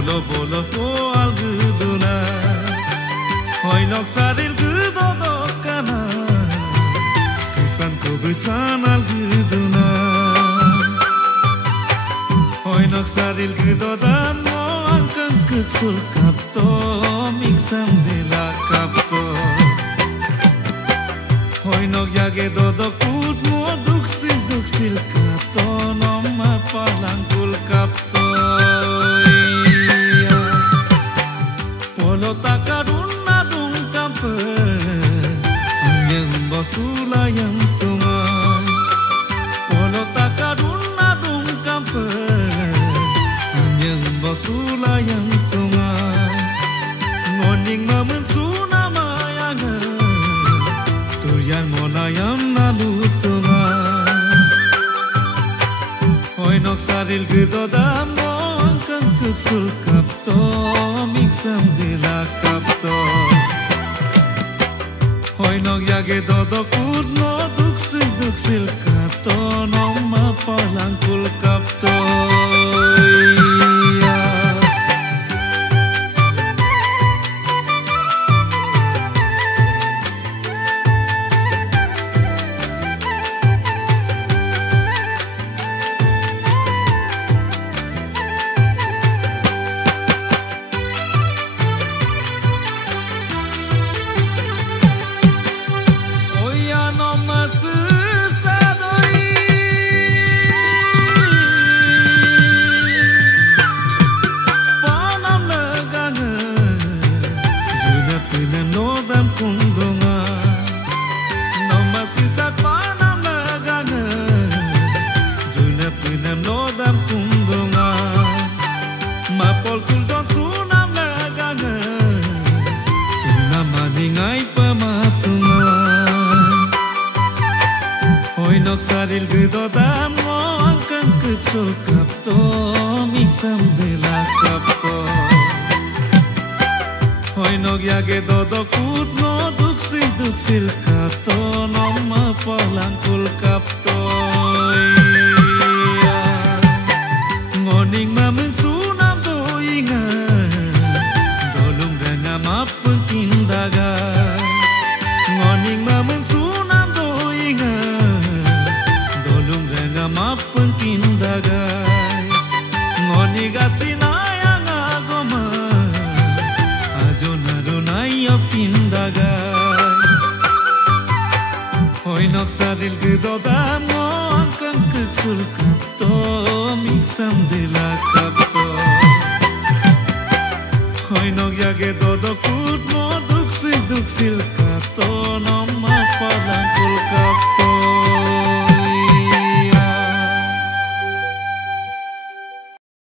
Bolo bolo po alguduna Hoinok saril gudodokana Sisan ko bisan alguduna Hoinok saril gudodan mo angkang kuksul kapto Miksam dila kapto Hoinok yage dodok ut mo duksil kapto Noma palangkul kapto Sulayang tungan Polo takarun adung kampe Anyang basulayang tungan Ngoning mamen sunamayangan Tuyan molayam nalu tungan Hoinok saril gudodam mo angkang kuksul kapto Miksam dila kapto Hoinok yage dodok udno duksil kapto Noma palangkul kapto Hoinok saril gudodam mo angkang kuksul kapto Miksam dila kapto Hoinok yage dodok udno duksil kapto Noma palangkul kapto Ngoning mamen sunam doingan Dolung rengam apun tindaga Ngoning mamen sunam doingan Maapun kindagay Ngoni gasinayang agoma Ajo narunay of kindagay Hoinok saril gudodam mo angkang kuksul kapto Miksam dila kapto Hoinok yage dodok udno duksil kapto